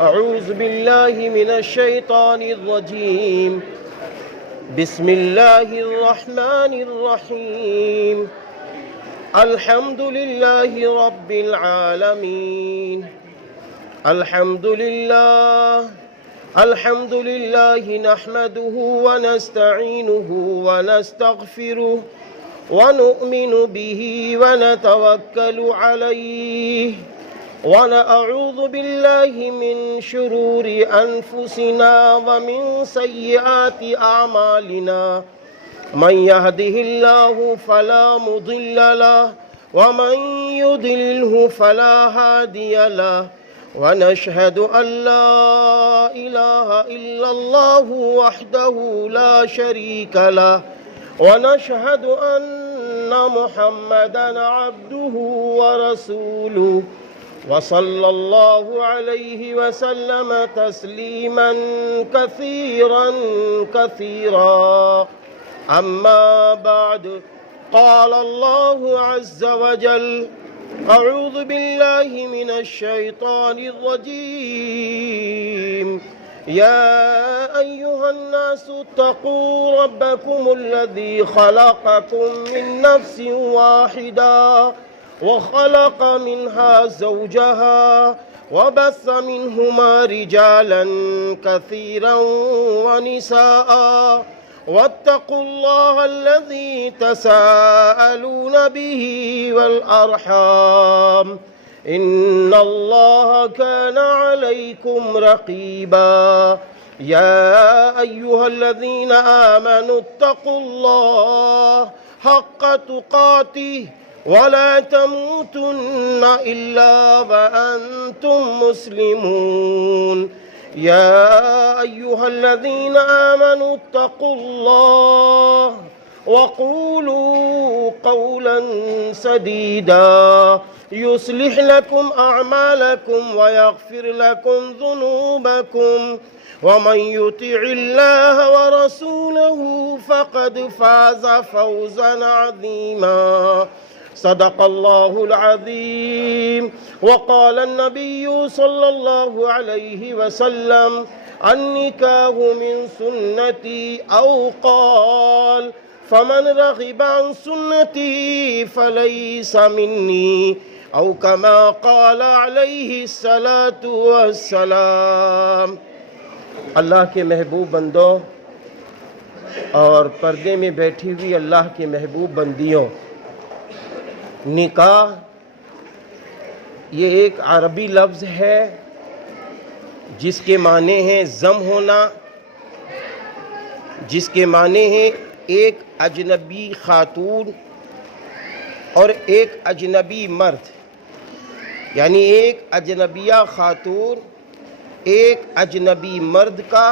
أعوذ بالله من الشيطان الرجيم. بسم الله الرحمن الرحيم. الحمد لله رب العالمين. الحمد لله نحمده ونستعينه ونستغفره ونؤمن به ونتوكل عليه ونعوذ بالله من شرور أنفسنا ومن سيئات أعمالنا. من يهده الله فلا مضل له ومن يضلله فلا هادي له. ونشهد أن لا إله إلا الله وحده لا شريك له ونشهد أن محمدًا عبده ورسوله وصلى الله عليه وسلم تسليما كثيرا. أما بعد، قال الله عز وجل: أعوذ بالله من الشيطان الرجيم. يا أيها الناس اتقوا ربكم الذي خلقكم من نفس واحدة وخلق منها زوجها وبث منهما رجالا كثيرا ونساء واتقوا الله الذي تساءلون به والأرحام إن الله كان عليكم رقيبا. يا أيها الذين آمنوا اتقوا الله حق تقاته ولا تموتن إلا وأنتم مسلمون. يا أيها الذين آمنوا اتقوا الله وقولوا قولا سديدا يصلح لكم أعمالكم ويغفر لكم ذنوبكم ومن يطع الله ورسوله فقد فاز فوزا عظيما. صدق الله العظيم. وقال النبي صلى الله عليه وسلم: النكاح من سنتي، أو قال: فمن رغب عن سنتي فليس مني، أو كما قال علیہ الصلاۃ والسلام. اللہ کے محبوب بندوں اور پردے میں بیٹھی ہوئی اللہ کے محبوب بندیوں، نکاح یہ ایک عربی لفظ ہے جس کے معنی ہیں ضم ہونا، جس کے معنی ہیں ایک اجنبی خاتون اور ایک اجنبی مرد، یعنی ایک اجنبیہ خاتون ایک اجنبی مرد کا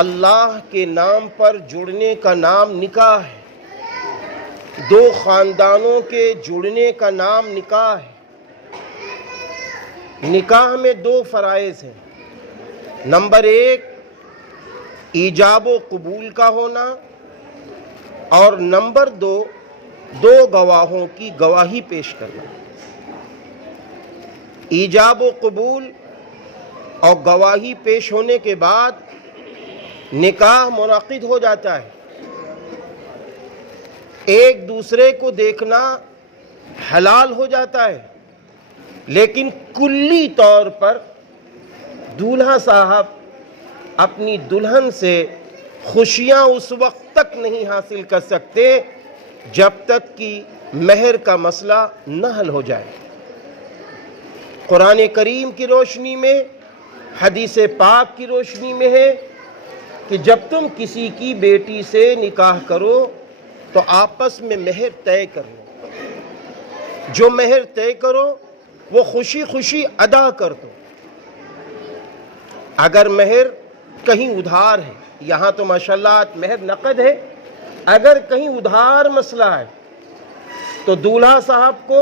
اللہ کے نام پر جڑنے کا نام نکاح ہے. دو خاندانوں کے جڑنے کا نام نکاح ہے. نکاح میں دو فرائض ہیں. نمبر ایک، ایجاب و قبول کا ہونا، اور نمبر دو گواہوں کی گواہی پیش کرنا. ایجاب و قبول اور گواہی پیش ہونے کے بعد نکاح منعقد ہو جاتا ہے. ایک دوسرے کو دیکھنا حلال ہو جاتا ہے، لیکن کلی طور پر دولہا صاحب اپنی دلہن سے خوشیاں اس وقت تک نہیں حاصل کر سکتے جب تک کہ مہر کا مسئلہ نہ حل ہو جائے. قرآن کریم کی روشنی میں، حدیث پاک کی روشنی میں ہے کہ جب تم کسی کی بیٹی سے نکاح کرو تو آپس میں مہر طے کرو. جو مہر طے کرو وہ خوشی خوشی ادا کر دو. اگر مہر کہیں ادھار ہے، یہاں تو ماشاءاللہ مہر نقد ہے، اگر کہیں ادھار مسئلہ ہے تو دولہا صاحب کو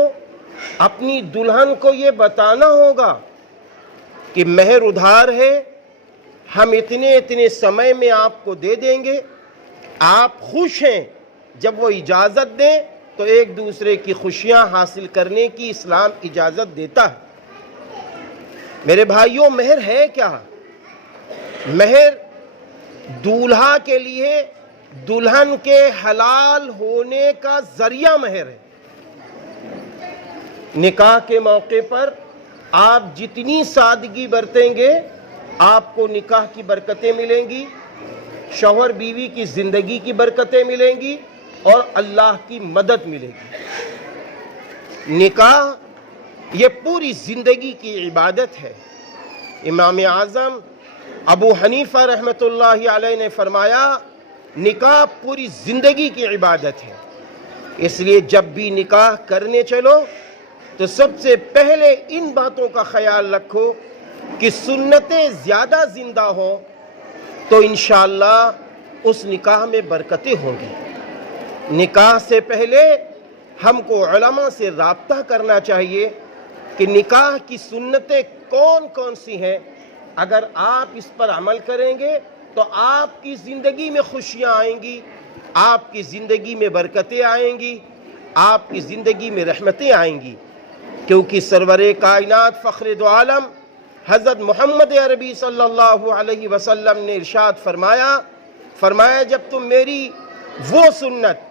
اپنی دلہن کو یہ بتانا ہوگا کہ مہر ادھار ہے، ہم اتنے سمے میں آپ کو دے دیں گے، آپ خوش ہیں. جب وہ اجازت دیں تو ایک دوسرے کی خوشیاں حاصل کرنے کی اسلام اجازت دیتا ہے. میرے بھائیوں، مہر ہے کیا؟ مہر دولہا کے لیے دلہن کے حلال ہونے کا ذریعہ مہر ہے۔ نکاح کے موقع پر آپ جتنی سادگی برتیں گے آپ کو نکاح کی برکتیں ملیں گی، شوہر بیوی کی زندگی کی برکتیں ملیں گی اور اللہ کی مدد ملے گی۔ نکاح یہ پوری زندگی کی عبادت ہے۔ امام اعظم ابو حنیفہ رحمۃ اللہ علیہ نے فرمایا نکاح پوری زندگی کی عبادت ہے، اس لیے جب بھی نکاح کرنے چلو تو سب سے پہلے ان باتوں کا خیال رکھو کہ سنتیں زیادہ زندہ ہوں تو انشاءاللہ اس نکاح میں برکتیں ہوں گی۔ نکاح سے پہلے ہم کو علماء سے رابطہ کرنا چاہیے کہ نکاح کی سنتیں کون کون سی ہیں۔ اگر آپ اس پر عمل کریں گے تو آپ کی زندگی میں خوشیاں آئیں گی، آپ کی زندگی میں برکتیں آئیں گی، آپ کی زندگی میں رحمتیں آئیں گی، کیونکہ سرور کائنات فخر دو عالم حضرت محمد عربی صلی اللہ علیہ وسلم نے ارشاد فرمایا جب تم میری وہ سنت،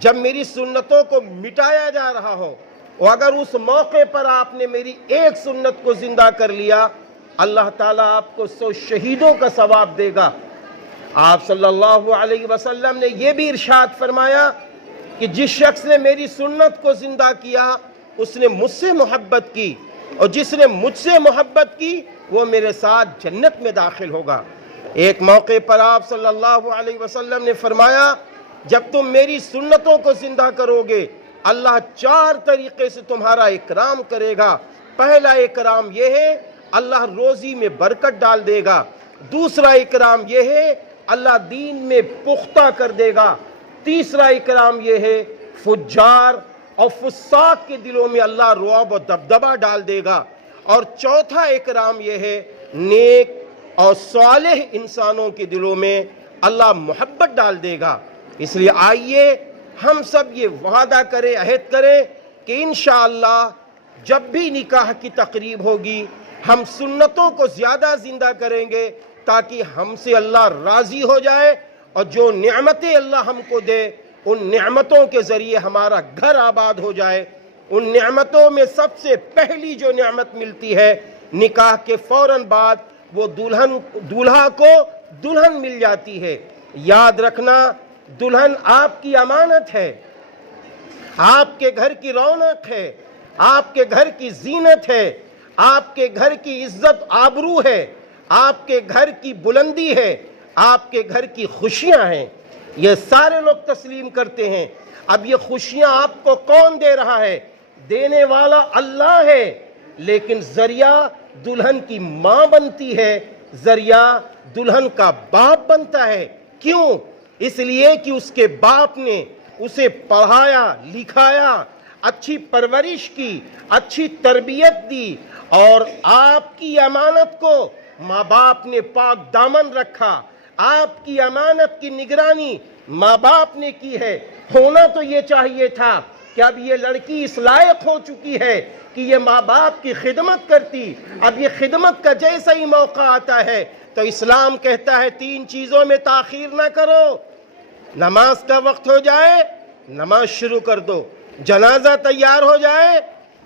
جب میری سنتوں کو مٹایا جا رہا ہو اور اگر اس موقع پر آپ نے میری ایک سنت کو زندہ کر لیا، اللہ تعالیٰ آپ کو 100 شہیدوں کا ثواب دے گا۔ آپ صلی اللہ علیہ وسلم نے یہ بھی ارشاد فرمایا کہ جس شخص نے میری سنت کو زندہ کیا اس نے مجھ سے محبت کی، اور جس نے مجھ سے محبت کی وہ میرے ساتھ جنت میں داخل ہوگا۔ ایک موقع پر آپ صلی اللہ علیہ وسلم نے فرمایا جب تم میری سنتوں کو زندہ کرو گے اللہ 4 طریقے سے تمہارا اکرام کرے گا۔ پہلا اکرام یہ ہے اللہ روزی میں برکت ڈال دے گا، دوسرا اکرام یہ ہے اللہ دین میں پختہ کر دے گا، تیسرا اکرام یہ ہے فجار اور فساق کے دلوں میں اللہ رعب و دبدبہ ڈال دے گا، اور چوتھا اکرام یہ ہے نیک اور صالح انسانوں کے دلوں میں اللہ محبت ڈال دے گا۔ اس لیے آئیے ہم سب یہ وعدہ کریں، عہد کریں کہ انشاءاللہ جب بھی نکاح کی تقریب ہوگی ہم سنتوں کو زیادہ زندہ کریں گے تاکہ ہم سے اللہ راضی ہو جائے، اور جو نعمتیں اللہ ہم کو دے ان نعمتوں کے ذریعے ہمارا گھر آباد ہو جائے۔ ان نعمتوں میں سب سے پہلی جو نعمت ملتی ہے نکاح کے فوراً بعد وہ دولہا کو دلہن مل جاتی ہے۔ یاد رکھنا دلہن آپ کی امانت ہے، آپ کے گھر کی رونق ہے، آپ کے گھر کی زینت ہے، آپ کے گھر کی عزت آبرو ہے، آپ کے گھر کی بلندی ہے، آپ کے گھر کی خوشیاں ہیں۔ یہ سارے لوگ تسلیم کرتے ہیں۔ اب یہ خوشیاں آپ کو کون دے رہا ہے؟ دینے والا اللہ ہے، لیکن ذریعہ دلہن کی ماں بنتی ہے، ذریعہ دلہن کا باپ بنتا ہے۔ کیوں؟ اس لیے کہ اس کے باپ نے اسے پڑھایا لکھایا، اچھی پرورش کی، اچھی تربیت دی، اور آپ کی امانت کو ماں باپ نے پاک دامن رکھا، آپ کی امانت کی نگرانی ماں باپ نے کی ہے۔ ہونا تو یہ چاہیے تھا کہ اب یہ لڑکی اس لائق ہو چکی ہے کہ یہ ماں باپ کی خدمت کرتی، اب یہ خدمت کا جیسا ہی موقع آتا ہے تو اسلام کہتا ہے 3 چیزوں میں تاخیر نہ کرو۔ نماز کا وقت ہو جائے نماز شروع کر دو، جنازہ تیار ہو جائے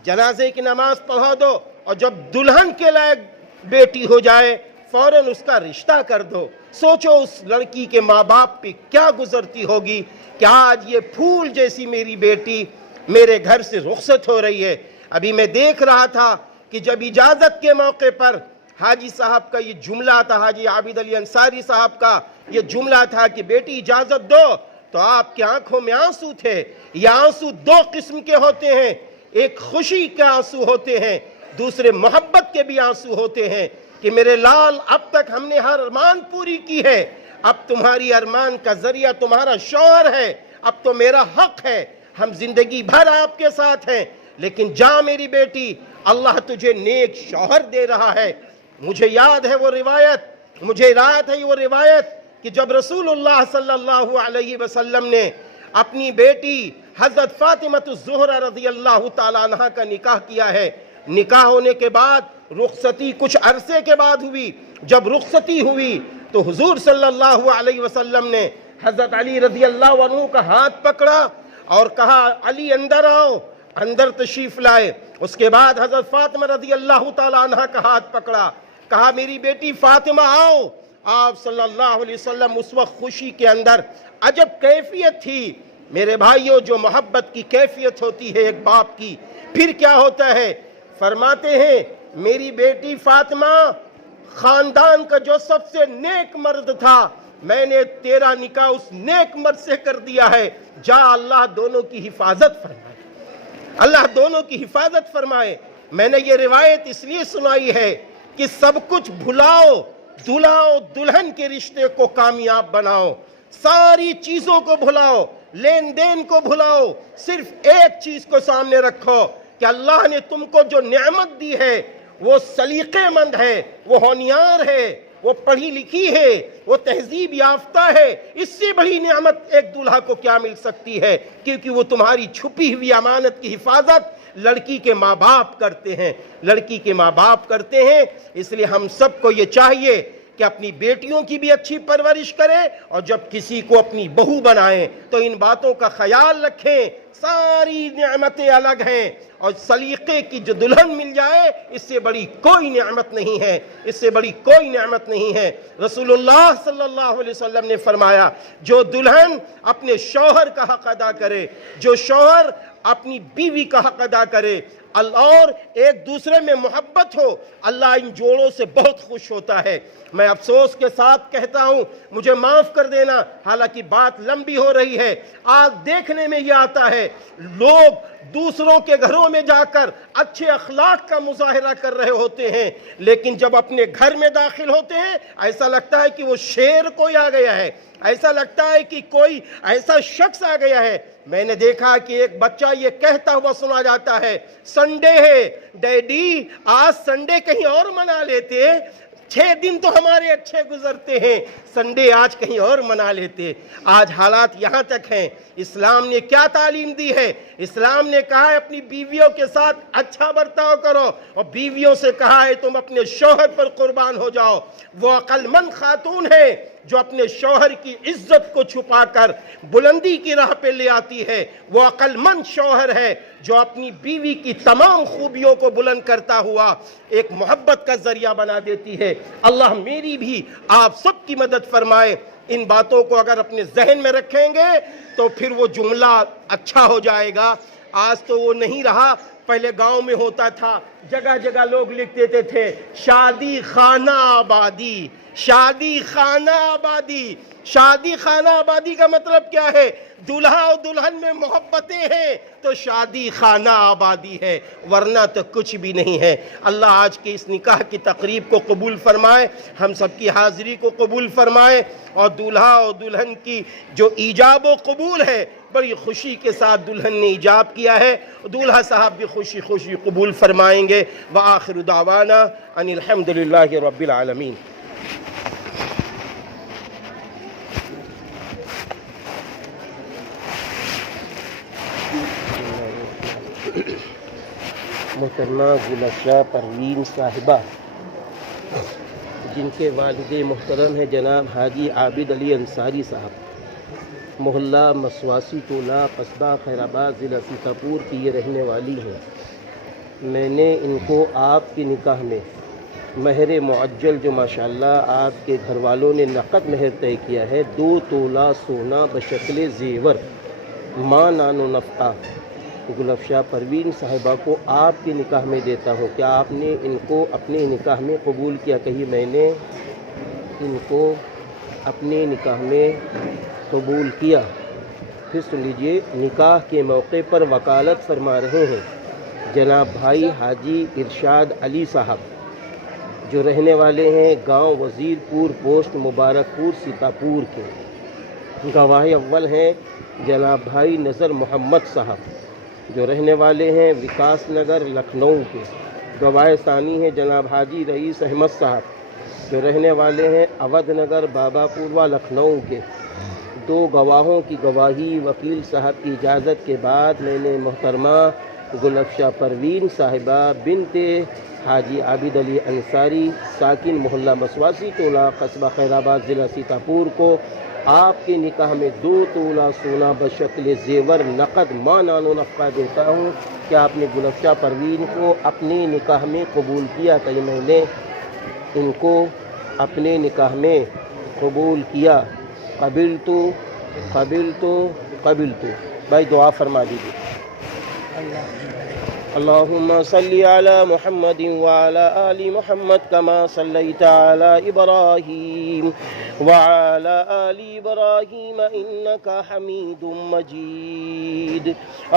جنازے کی نماز پڑھا دو، اور جب دلہن کے لائق بیٹی ہو جائے فوراً اس کا رشتہ کر دو۔ سوچو اس لڑکی کے ماں باپ پہ کیا گزرتی ہوگی کہ آج یہ پھول جیسی میری بیٹی میرے گھر سے رخصت ہو رہی ہے۔ ابھی میں دیکھ رہا تھا کہ جب اجازت کے موقع پر حاجی صاحب کا یہ جملہ تھا، حاجی عابد علی انصاری صاحب کا یہ جملہ تھا کہ بیٹی اجازت دو، تو آپ کی آنکھوں میں آنسو تھے۔ یہ آنسو 2 قسم کے ہوتے ہیں، ایک خوشی کے آنسو ہوتے ہیں، دوسرے محبت کے بھی آنسو ہوتے ہیں کہ میرے لال اب تک ہم نے ہر ارمان پوری کی ہے، اب تمہاری ارمان کا ذریعہ تمہارا شوہر ہے، اب تو میرا حق ہے، ہم زندگی بھر آپ کے ساتھ ہیں، لیکن جا میری بیٹی اللہ تجھے نیک شوہر دے رہا ہے۔ مجھے یاد ہے وہ روایت کہ جب رسول اللہ صلی اللہ علیہ وسلم نے اپنی بیٹی حضرت فاطمہ الزہرا رضی اللہ تعالیٰ عنہ کا نکاح کیا ہے، نکاح ہونے کے بعد رخصتی کچھ عرصے کے بعد ہوئی. جب رخصتی ہوئی تو حضور صلی اللہ علیہ وسلم نے حضرت علی رضی اللہ عنہ کا ہاتھ پکڑا اور کہا علی اندر آؤ. اندر تشریف لائے. اس کے بعد حضرت فاطمہ رضی اللہ تعالی عنہ کا ہاتھ پکڑا, کہا میری بیٹی فاطمہ آؤ. آپ صلی اللہ علیہ وسلم اس وقت خوشی کے اندر عجب کیفیت تھی. میرے بھائیوں, جو محبت کی کیفیت ہوتی ہے ایک باپ کی, پھر کیا ہوتا ہے؟ فرماتے ہیں میری بیٹی فاطمہ خاندان کا جو سب سے نیک مرد تھا, میں نے تیرا نکاح اس نیک مرد سے کر دیا ہے. جا اللہ دونوں کی حفاظت فرمائے, اللہ دونوں کی حفاظت فرمائے. میں نے یہ روایت اس لیے سنائی ہے کہ سب کچھ بھلاؤ, دلہاؤ دلہن کے رشتے کو کامیاب بناؤ, ساری چیزوں کو بھلاؤ, لین دین کو بھلاؤ, صرف ایک چیز کو سامنے رکھو کہ اللہ نے تم کو جو نعمت دی ہے وہ سلیقے مند ہے, وہ ہونیار ہے, وہ پڑھی لکھی ہے, وہ تہذیب یافتہ ہے. اس سے بڑی نعمت ایک دلہا کو کیا مل سکتی ہے؟ کیونکہ وہ تمہاری چھپی ہوئی امانت کی حفاظت لڑکی کے ماں باپ کرتے ہیں, لڑکی کے ماں باپ کرتے ہیں. اس لیے ہم سب کو یہ چاہیے کہ اپنی بیٹیوں کی بھی اچھی پرورش کریں, اور جب کسی کو اپنی بہو بنائیں تو ان باتوں کا خیال رکھیں. ساری نعمتیں الگ ہیں, اور سلیقے کی جو دلہن مل جائے اس سے بڑی کوئی نعمت نہیں ہے, اس سے بڑی کوئی نعمت نہیں ہے. رسول اللہ صلی اللہ علیہ وسلم نے فرمایا جو دلہن اپنے شوہر کا حق ادا کرے, جو شوہر اپنی بیوی کا حق ادا کرے اور ایک دوسرے میں محبت ہو, اللہ ان جوڑوں سے بہت خوش ہوتا ہے. میں افسوس کے ساتھ کہتا ہوں, مجھے معاف کر دینا حالانکہ بات لمبی ہو رہی ہے. آج دیکھنے میں یہ آتا ہے لوگ دوسروں کے گھروں میں جا کر اچھے اخلاق کا مظاہرہ کر رہے ہوتے ہیں, لیکن جب اپنے گھر میں داخل ہوتے ہیں ایسا لگتا ہے کہ وہ شیر کوئی آ گیا ہے, ایسا لگتا ہے کہ کوئی ایسا شخص آ گیا ہے. میں نے دیکھا کہ ایک بچہ یہ کہتا ہوا سنا جاتا ہے, سنڈے ہے ڈیڈی, آج سنڈے کہیں اور منا لیتے, 6 دن تو ہمارے اچھے گزرتے ہیں, سنڈے آج کہیں اور منا لیتے. آج حالات یہاں تک ہیں. اسلام نے کیا تعلیم دی ہے؟ اسلام نے کہا ہے اپنی بیویوں کے ساتھ اچھا برتاؤ کرو, اور بیویوں سے کہا ہے تم اپنے شوہر پر قربان ہو جاؤ. وہ عقل مند خاتون ہے جو اپنے شوہر کی عزت کو چھپا کر بلندی کی راہ پہ لے آتی ہے. وہ عقل مند شوہر ہے جو اپنی بیوی کی تمام خوبیوں کو بلند کرتا ہوا ایک محبت کا ذریعہ بنا دیتی ہے. اللہ میری بھی آپ سب کی مدد فرمائے. ان باتوں کو اگر اپنے ذہن میں رکھیں گے تو پھر وہ جملہ اچھا ہو جائے گا. آج تو وہ نہیں رہا, پہلے گاؤں میں ہوتا تھا, جگہ جگہ لوگ لکھ دیتے تھے شادی خانہ آبادی, شادی خانہ آبادی. شادی خانہ آبادی کا مطلب کیا ہے؟ دلہا اور دلہن میں محبتیں ہیں تو شادی خانہ آبادی ہے, ورنہ تو کچھ بھی نہیں ہے. اللہ آج کے اس نکاح کی تقریب کو قبول فرمائے, ہم سب کی حاضری کو قبول فرمائے, اور دلہا اور دلہن کی جو ایجاب و قبول ہے بڑی خوشی کے ساتھ دلہن نے ایجاب کیا ہے, دولہا صاحب بھی خوشی خوشی قبول فرمائیں گے. وآخر دعوانا ان الحمدللہ رب العالمین. محترمہ گلفشا پروین صاحبہ, جن کے والد محترم ہیں جناب حاجی عابد علی انصاری صاحب, محلہ مسواسی ٹولہ قصبہ خیر آباد ضلع سیتاپور کی یہ رہنے والی ہیں. میں نے ان کو آپ کے نکاح میں مہر معجل جو ماشاءاللہ آپ کے گھر والوں نے نقد مہر طے کیا ہے 2 تولہ سونا بشکل زیور ماں نان و نفقہ گلفشا پروین صاحبہ کو آپ کے نکاح میں دیتا ہوں. کیا آپ نے ان کو اپنے نکاح میں قبول کیا؟ کہیں میں نے ان کو اپنے نکاح میں قبول کیا. پھر سن لیجئے, نکاح کے موقع پر وکالت فرما رہے ہیں جناب بھائی حاجی ارشاد علی صاحب, جو رہنے والے ہیں گاؤں وزیر پور پوسٹ مبارک پور سیتاپور کے. گواہ اول ہیں جناب بھائی نذر محمد صاحب, جو رہنے والے ہیں وکاس نگر لکھنؤ کے. گواہ ثانی ہیں جناب حاجی رئیس احمد صاحب, جو رہنے والے ہیں اودھ نگر بابا پوروا لکھنؤ کے. 2 گواہوں کی گواہی وکیل صاحب کی اجازت کے بعد میں نے محترمہ گلفشہ پروین صاحبہ بنت حاجی عابد علی انصاری ساکن محلہ مسواسی ٹولہ قصبہ خیرآباد ضلع سیتاپور کو آپ کے نکاح میں 2 تولہ سونا بشکل زیور نقد ماں نان و نفقہ دیتا ہوں کہ آپ نے گلفشہ پروین کو اپنے نکاح میں قبول کیا کہ میں نے ان کو اپنے نکاح میں قبول کیا؟ قبلتو قبلتو قبلتو. بھائی دعا فرما دیجیے. اللهم صل على محمد وعلى آل محمد كما صليت على إبراهيم وعلى آل إبراهيم إنك حميد مجيد.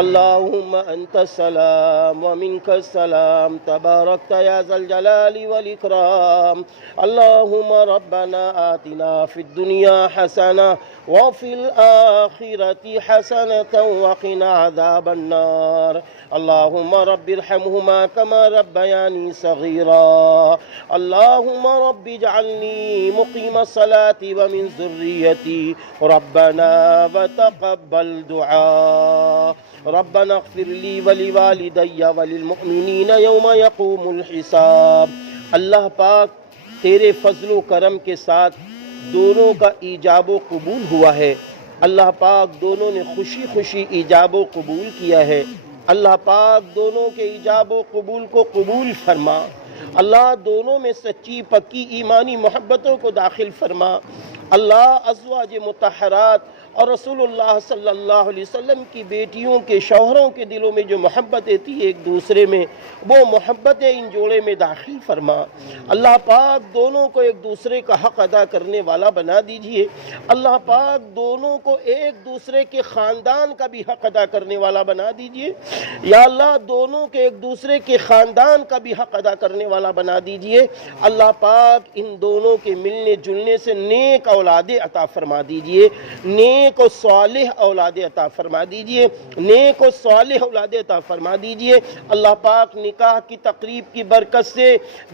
اللهم أنت السلام ومنك السلام تباركت يا ذا الجلال والإكرام. اللهم ربنا آتنا في الدنيا حسنة وفي الآخرة حسنة وقنا عذاب النار. اللهم رب ارحمهما كما ربياني صغيرا. اللهم رب اجعلني مقيم الصلاة ومن ذريتي ربنا وتقبل دعاء. ربنا اغفر لي ولوالدي وللمؤمنين يوم يقوم الحساب. اللہ پاک تیرے فضل و کرم کے ساتھ دونوں کا ایجاب و قبول ہوا ہے. اللہ پاک دونوں نے خوشی خوشی ایجاب و قبول کیا ہے. اللہ پاک دونوں کے ایجاب و قبول کو قبول فرما. اللہ دونوں میں سچی پکی ایمانی محبتوں کو داخل فرما. اللہ ازواج مطہرات اور رسول اللہ صلی اللہ علیہ وسلم کی بیٹیوں کے شوہروں کے دلوں میں جو محبتیں تھی ایک دوسرے میں، وہ محبتیں ان جوڑے میں داخل فرما. اللہ پاک دونوں کو ایک دوسرے کا حق ادا کرنے والا بنا دیجئے. اللہ پاک دونوں کو ایک دوسرے کے خاندان کا بھی حق ادا کرنے والا بنا دیجئے. یا اللہ دونوں کے ایک دوسرے کے خاندان کا بھی حق ادا کرنے والا بنا دیجئے. اللہ پاک ان دونوں کے ملنے جلنے سے نیک اولاد عطا فرما دیجئے. نیک و صالح اولاد عطا فرما دیجئے. نیک و صالح اولاد عطا فرما دیجئے. اللہ پاک نکاح کی تقریب کی برکت سے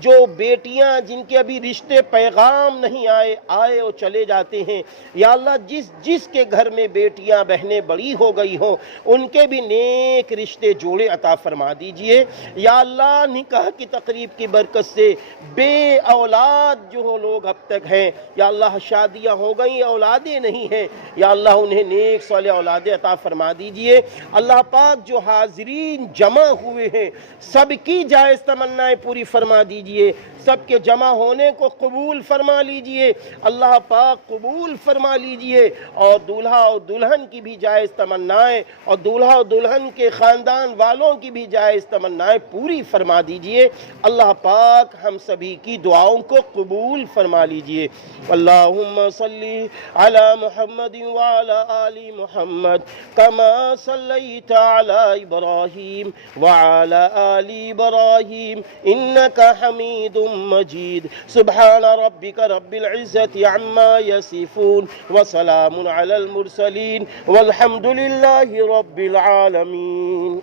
جو بیٹیاں جن کے ابھی رشتے پیغام نہیں آئے اور چلے جاتے ہیں، یا اللہ جس کے گھر میں بیٹیاں بہنیں بڑی ہو گئی ہوں ان کے بھی نیک رشتے جوڑے عطا فرما دیجئے. یا اللہ نکاح کی تقریب کی برکت سے بے اولاد جو لوگ اب تک ہیں، یا اللہ شادیاں ہو گئیں اولادیں نہیں ہیں، یا اللہ انہیں نیک صالح اولاد عطا فرما دیجئے. اللہ پاک جو حاضرین جمع ہوئے ہیں سب کی جائز تمنائیں پوری فرما دیجئے. سب کے جمع ہونے کو قبول فرما لیجئے. اللہ پاک قبول فرما لیجئے. اور دولہا اور دلہن کی بھی جائز تمنائیں اور دولہا اور دلہن کے خاندان والوں کی بھی جائز تمنائیں پوری فرما دیجئے. اللہ پاک ہم سبھی کی دعاؤں کو قبول فرما لیجئے. اللہم صلی علی محمد وعلی آل محمد کما صلیت علی ابراہیم وعلی آل ابراہیم انکا حمید مجید. سبحان ربک رب العزت عما یصفون وسلام علی المرسلین والحمد للہ رب العالمین.